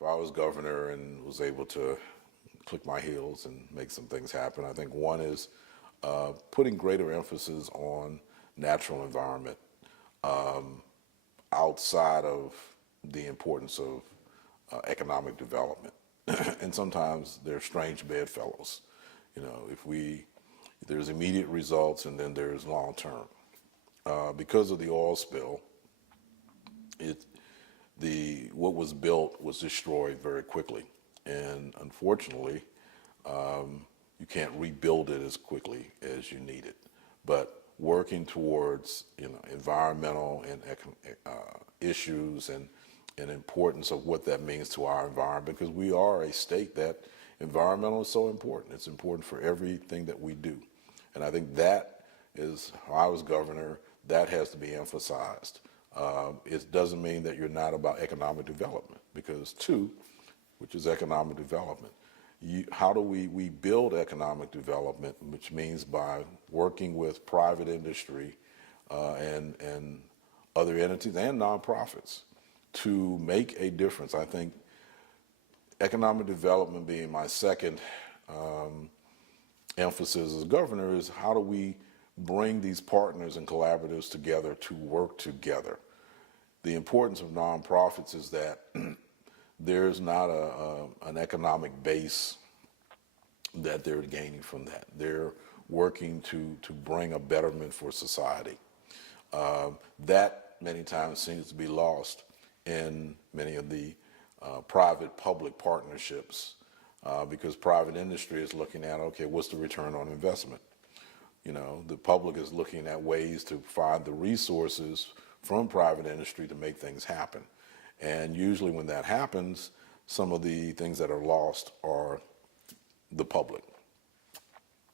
if I was governor and was able to click my heels and make some things happen, I think one is putting greater emphasis on natural environment outside of the importance of economic development. And sometimes they're strange bedfellows. You know, there's immediate results and then there's long term. Because of the oil spill, what was built was destroyed very quickly, and unfortunately, you can't rebuild it as quickly as you need it. But working towards environmental and issues and importance of what that means to our environment, because we are a state that environmental is so important. It's important for everything that we do, and I think that is how I was governor. That has to be emphasized. It doesn't mean that you're not about economic development, because two, which is economic development, how do we build economic development, which means by working with private industry and other entities and nonprofits to make a difference. I think economic development being my second emphasis as governor is how do we bring these partners and collaboratives together to work together. The importance of nonprofits is that there's not an economic base that they're gaining from that. They're working to bring a betterment for society. That many times seems to be lost in many of the private-public partnerships because private industry is looking at, okay, what's the return on investment? You know, the public is looking at ways to find the resources from private industry to make things happen. And usually when that happens, some of the things that are lost are the public.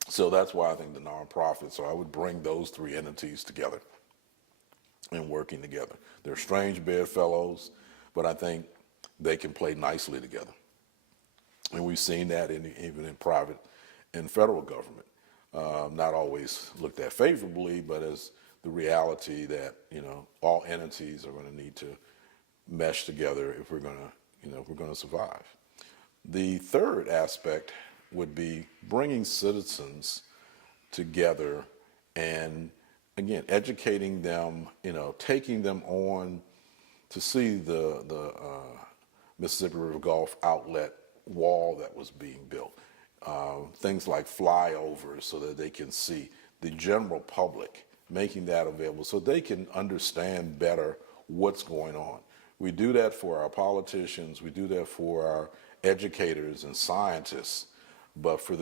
So that's why I think the nonprofits, so I would bring those three entities together and working together. They're strange bedfellows, but I think they can play nicely together. And we've seen that even in private and federal government. Not always looked at favorably, but as the reality that, all entities are going to need to mesh together if we're going to survive. The third aspect would be bringing citizens together and, again, educating them, taking them on to see the Mississippi River Gulf outlet wall that was being built. Things like flyovers so that they can see the general public, making that available so they can understand better what's going on. We do that for our politicians, we do that for our educators and scientists, but for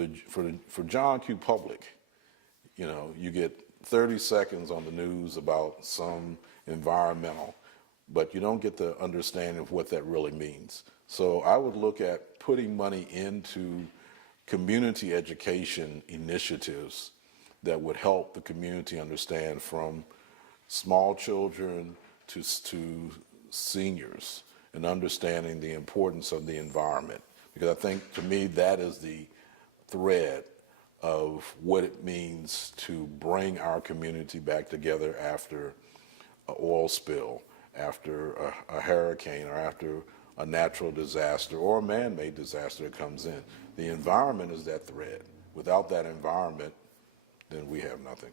John Q. Public, you get 30 seconds on the news about some environmental, but you don't get the understanding of what that really means. So I would look at putting money into community education initiatives that would help the community understand, from small children to seniors, and understanding the importance of the environment. Because I think, to me, that is the thread of what it means to bring our community back together after an oil spill, after a hurricane, or after a natural disaster or a man-made disaster that comes in. The environment is that thread. Without that environment, then we have nothing.